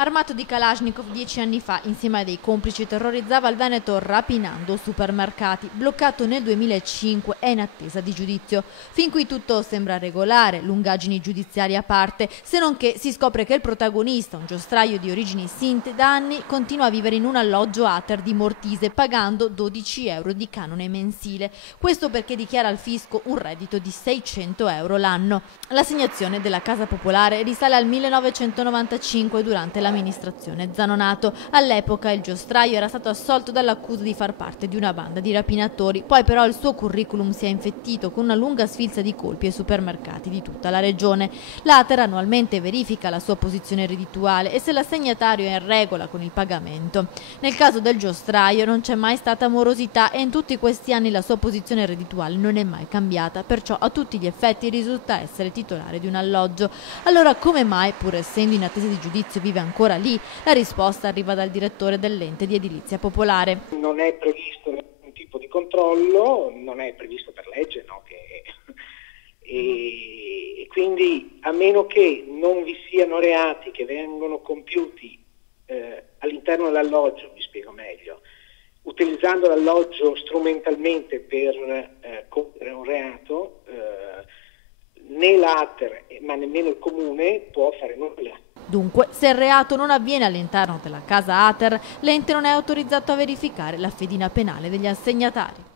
Armato di Kalashnikov 10 anni fa, insieme a dei complici, terrorizzava il Veneto rapinando supermercati. Bloccato nel 2005, è in attesa di giudizio. Fin qui tutto sembra regolare, lungaggini giudiziarie a parte, se non che si scopre che il protagonista, un giostraio di origini sinte, da anni continua a vivere in un alloggio Ater di Mortise, pagando 12 euro di canone mensile. Questo perché dichiara al fisco un reddito di 600 euro l'anno. L'assegnazione della casa popolare risale al 1995 durante l'amministrazione Zanonato. All'epoca il giostraio era stato assolto dall'accusa di far parte di una banda di rapinatori, poi però il suo curriculum si è infettito con una lunga sfilza di colpi ai supermercati di tutta la regione. L'Ater annualmente verifica la sua posizione reddituale e se l'assegnatario è in regola con il pagamento. Nel caso del giostraio non c'è mai stata morosità e in tutti questi anni la sua posizione reddituale non è mai cambiata, perciò a tutti gli effetti risulta essere titolare di un alloggio. Allora come mai, pur essendo in attesa di giudizio, vive ancora lì? La risposta arriva dal direttore dell'ente di edilizia popolare. Non è previsto nessun tipo di controllo, non è previsto per legge, no? E quindi a meno che non vi siano reati che vengono compiuti all'interno dell'alloggio, mi spiego meglio, utilizzando l'alloggio strumentalmente per compiere un reato, né l'Ater ma nemmeno il comune può fare nulla. Dunque, se il reato non avviene all'interno della casa Ater, l'ente non è autorizzato a verificare la fedina penale degli assegnatari.